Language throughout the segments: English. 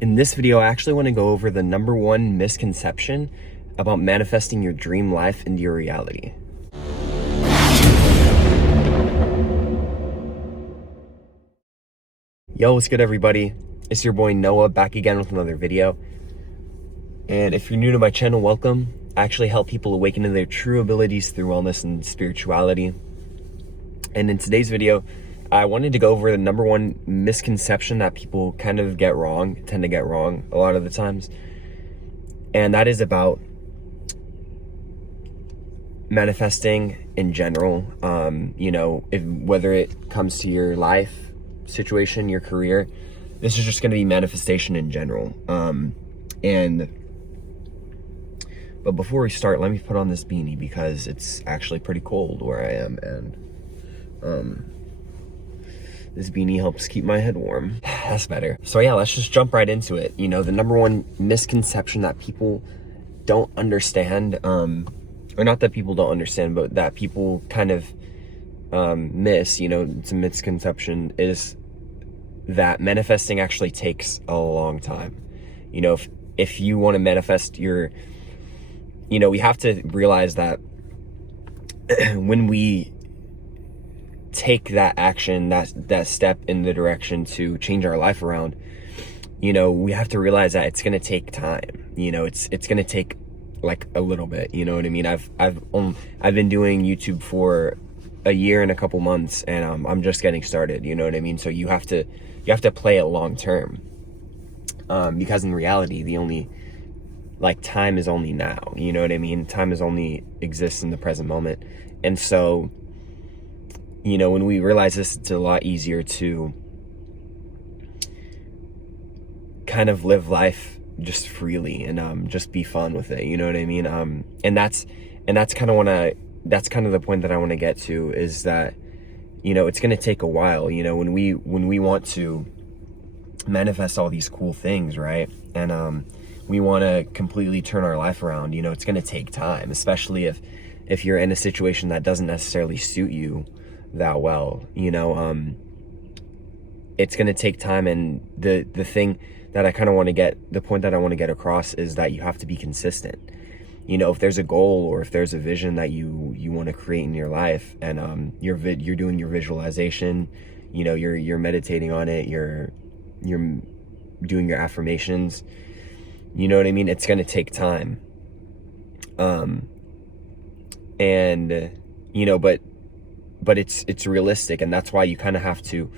In this video, I actually want to go over the number one misconception about manifesting your dream life into your reality. Yo, what's good, everybody? It's your boy Noah back again with another video. And if you're new to my channel, welcome. I actually help people awaken to their true abilities through wellness and spirituality. And in today's video, I wanted to go over the number one misconception that people tend to get wrong a lot of the times. And that is about manifesting in general. Whether it comes to your life situation, your career, this is just going to be manifestation in general. But before we start, let me put on this beanie because it's actually pretty cold where I am, and this beanie helps keep my head warm. That's better. So yeah, let's just jump right into it. The number one misconception that people don't understand, or not that people don't understand, but that people kind of miss, it's a misconception, is that manifesting actually takes a long time. If you want to manifest your, we have to realize that when we take that action, that step in the direction to change our life around, we have to realize that it's going to take time. It's going to take like a little bit, you know what I mean? I've been doing YouTube for a year and a couple months, and I'm just getting started, you know what I mean? So you have to play it long term, because in reality, the only time is only now, you know what I mean? Time is only exists in the present moment. And so, when we realize this, it's a lot easier to kind of live life just freely and just be fun with it, you know what I mean? And that's kind of the point that I want to get to, is that it's going to take a while. When we want to manifest all these cool things, right? And we want to completely turn our life around, it's going to take time, especially if you're in a situation that doesn't necessarily suit you that well. It's going to take time. And the thing that I kind of want to get, the point that I want to get across, is that you have to be consistent. If there's a goal or if there's a vision that you want to create in your life, and you're doing your visualization, you're meditating on it, you're doing your affirmations, you know what I mean? It's going to take time. But it's realistic, and that's why you kind of have to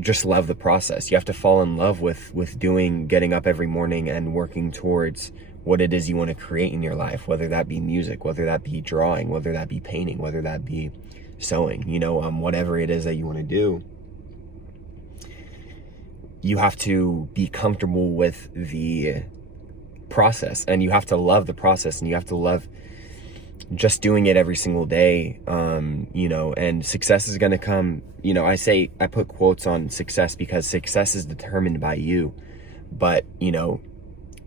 just love the process. You have to fall in love with getting up every morning and working towards what it is you want to create in your life, whether that be music, whether that be drawing, whether that be painting, whether that be sewing, whatever it is that you want to do. You have to be comfortable with the process, and you have to love the process, and you have to love just doing it every single day. And success is going to come. I put quotes on success because success is determined by you. But,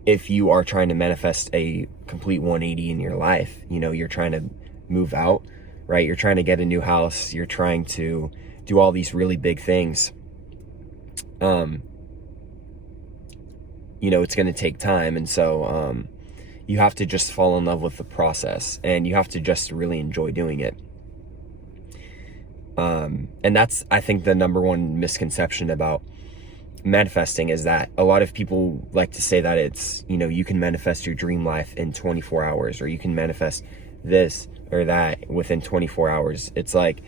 if you are trying to manifest a complete 180 in your life, you're trying to move out, right? You're trying to get a new house. You're trying to do all these really big things. It's going to take time. And so, you have to just fall in love with the process, and you have to just really enjoy doing it. And that's, I think, the number one misconception about manifesting, is that a lot of people like to say that it's, you can manifest your dream life in 24 hours, or you can manifest this or that within 24 hours. It's like,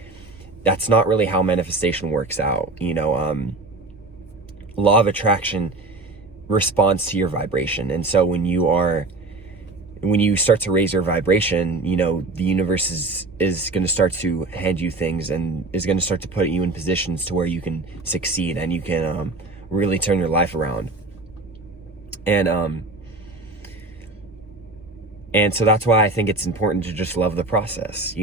that's not really how manifestation works out. Law of attraction responds to your vibration. And so when you start to raise your vibration, the universe is going to start to hand you things, and is going to start to put you in positions to where you can succeed, and you can really turn your life around. And so that's why I think it's important to just love the process.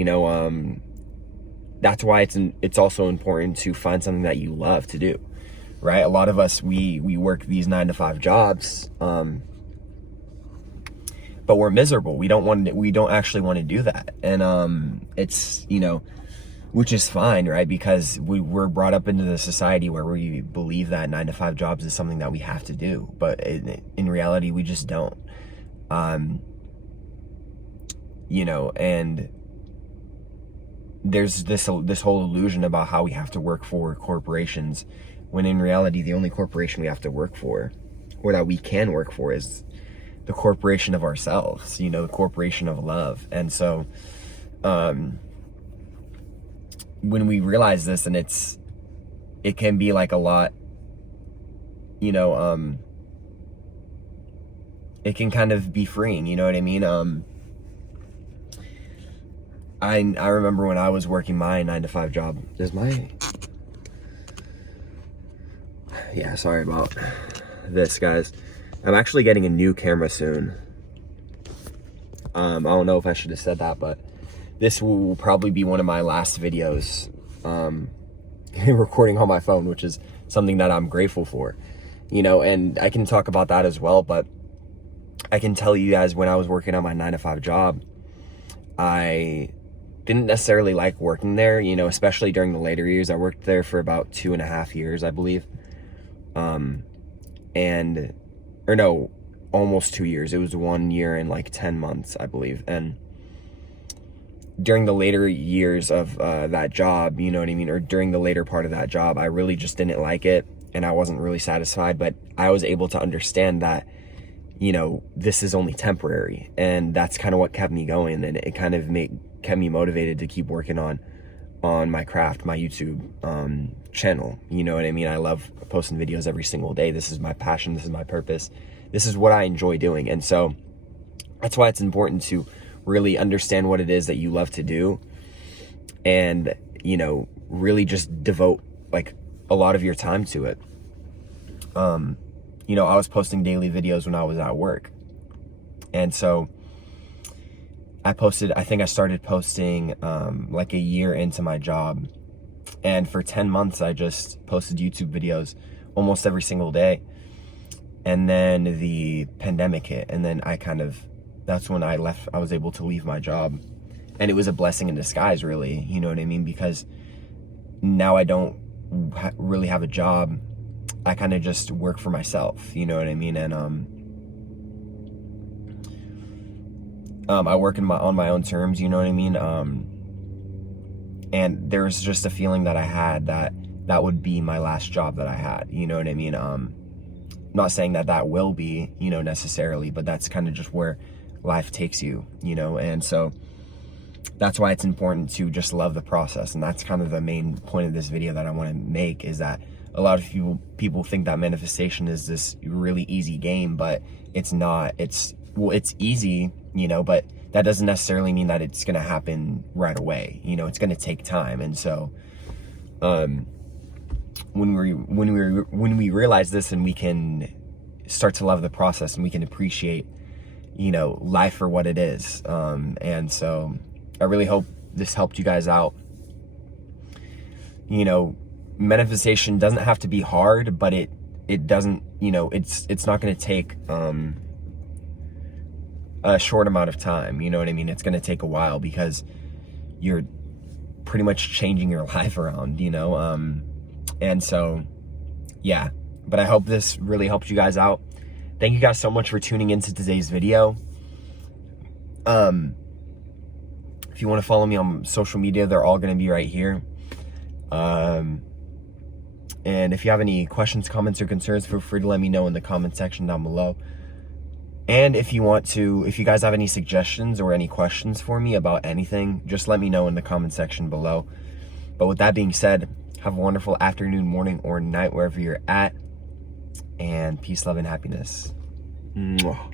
That's why it's also important to find something that you love to do, right? A lot of us, we work these 9-to-5 jobs, but we're miserable. We don't actually want to do that. And it's, which is fine, right? Because we're brought up into the society where we believe that 9-to-5 jobs is something that we have to do, but in reality, we just don't. You know, and there's this whole illusion about how we have to work for corporations, when in reality, the only corporation we have to work for, or that we can work for, is the corporation of ourselves, you know, the corporation of love. And so, when we realize this, and it can be like a lot, you know, it can kind of be freeing, you know what I mean? I remember when I was working my 9-to-5 job. Yeah, sorry about this, guys. I'm actually getting a new camera soon. I don't know if I should have said that, but this will probably be one of my last videos recording on my phone, which is something that I'm grateful for, you know, and I can talk about that as well. But I can tell you guys, when I was working on my 9-to-5 job, I didn't necessarily like working there, you know, especially during the later years. I worked there for about 2.5 years, I believe. Almost 2 years. It was 1 year and like 10 months, I believe. And during the later years of that job, you know what I mean, or during the later part of that job, I really just didn't like it, and I wasn't really satisfied. But I was able to understand that, you know, this is only temporary, and that's kind of what kept me going, and it kind of kept me motivated to keep working on my craft, my YouTube channel. You know what I mean? I love posting videos every single day. This is my passion. This is my purpose. This is what I enjoy doing. And so that's why it's important to really understand what it is that you love to do, and, you know, really just devote like a lot of your time to it. You know, I was posting daily videos when I was at work, and so I think I started posting like a year into my job, and for 10 months I just posted YouTube videos almost every single day. And then the pandemic hit, and then that's when I was able to leave my job, and it was a blessing in disguise, really, you know what I mean? Because now I don't really have a job. I kind of just work for myself, you know what I mean? And I work on my own terms, you know what I mean? And there's just a feeling that I had that would be my last job that I had, you know what I mean? Not saying that will be, you know, necessarily, but that's kind of just where life takes you, you know? And so that's why it's important to just love the process. And that's kind of the main point of this video that I want to make, is that a lot of people think that manifestation is this really easy game, but it's not. It's easy, you know, but that doesn't necessarily mean that it's going to happen right away. You know, it's going to take time. And so, when we realize this, and we can start to love the process, and we can appreciate, you know, life for what it is. And so I really hope this helped you guys out. You know, manifestation doesn't have to be hard, but it doesn't, you know, it's not going to take a short amount of time, you know what I mean? It's going to take a while, because you're pretty much changing your life around, you know? And so, yeah, but I hope this really helps you guys out. Thank you guys so much for tuning into today's video. If you want to follow me on social media, they're all going to be right here. And if you have any questions, comments, or concerns, feel free to let me know in the comment section down below. And if you guys have any suggestions or any questions for me about anything, just let me know in the comment section below. But with that being said, have a wonderful afternoon, morning, or night, wherever you're at. And peace, love, and happiness. Mwah.